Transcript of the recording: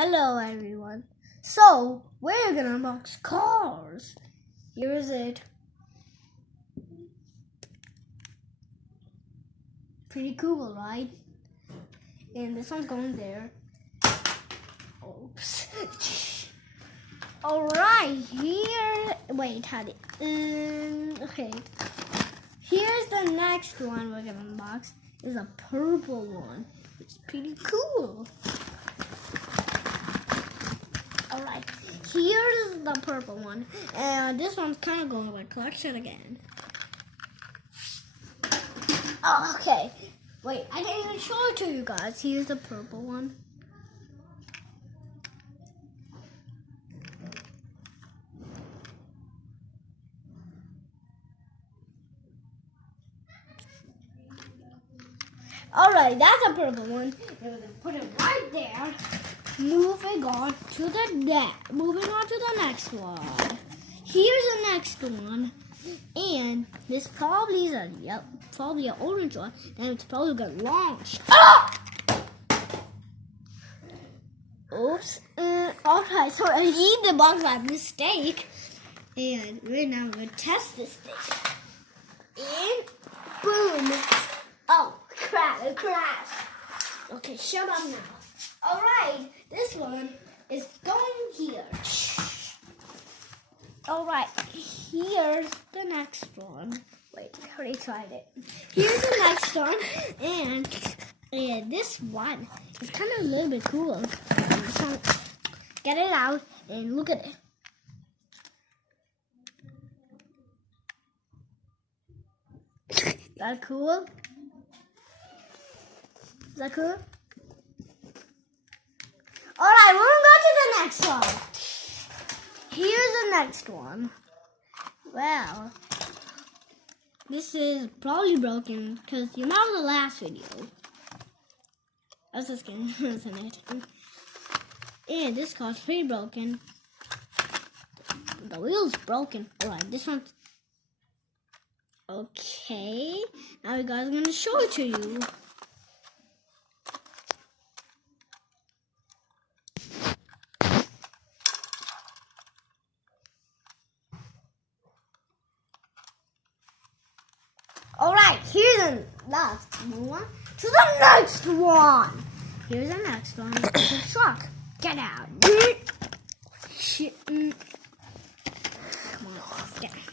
Hello everyone. So we're gonna unbox cars. Here is it. Pretty cool, right? And this one's going there. Oops. Alright, here. Wait, how did? Okay. Here's the next one we're gonna unbox. Is a purple one. It's pretty cool. Alright, here's the purple one. And this one's kind of going like collection again. Oh, okay. Wait, I didn't even show it to you guys. Here's the purple one. Alright, that's a purple one. And we're gonna put it right there. Moving on to the next one. Here's the next one, and this probably is probably an orange one, and it's probably gonna launch. Ah! Oops. Okay, so I need the box by mistake, and we're now gonna test this thing. And boom! Oh crap! It crashed. Okay, shut up now. Alright, this one is going here. Alright, here's the next one. Wait, I already tried it. Here's the next one, and this one is kind of a little bit cool. So get it out and look at it. Is that cool? Is that cool? Alright, we're gonna go to the next one. Here's the next one. Well, this is probably broken because you remember the last video. I was just kidding, isn't it? And this car's pretty broken. The wheel's broken. Alright, this one's okay. Now you guys are gonna show it to you. Alright, here's the last one. To the next one. Here's the next one. It's a truck. Get out. Come on, get out.